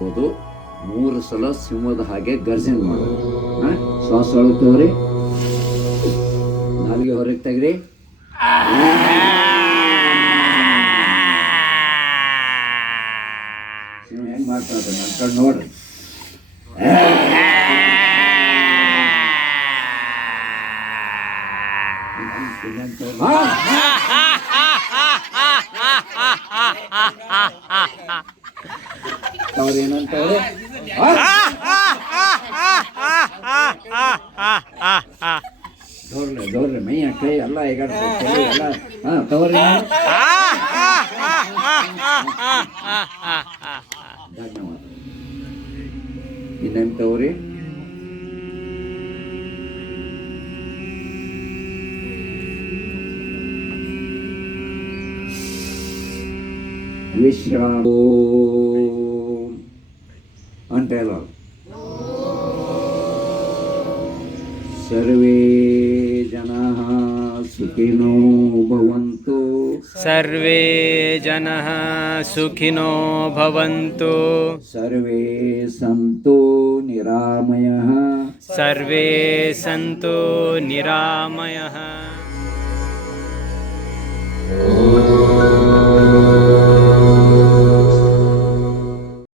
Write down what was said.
ಹೌದು 3 ಸಲ ಸಿಂಹದ ಹಾಗೆ ಗರ್ಜನೆ ಮಾಡೋದು. ಶ್ವಾಸ ಒಳಗೆ ತಗೋರಿ, ನಾಲಿಗೆ ಹೊರಗೆ ತೆಗ್ರಿ. ಸಿಂಹ ಹೆಂಗ್ ಮಾಡ್ತಾ ನನ್ನ ಕಡೆ ನೋಡ್ರಿ. ಅವ್ರೇನಂತವ್ರೆ, ದೌರ್ಲೆ ಮೈಯ ಕೈ ಎಲ್ಲ ಈಗ ತವರಿ ಧನ್ಯವಾದ. ಇನ್ನೆಂತವ್ರಿ ವಿಶ್ರಾಮ ಅಂತ ಹೇಳ. ಸರ್ವೇ ಜನಃ ಸುಖಿನೋ ಭವಂತು. ಸರ್ವೇ ಜನಃ ಸುಖಿನೋ ಭವಂತು. ಸರ್ವೇ ಸಂತು ನಿರಾಮಯಃ. ಸರ್ವೇ ಸಂತು ನಿರಾಮಯಃ.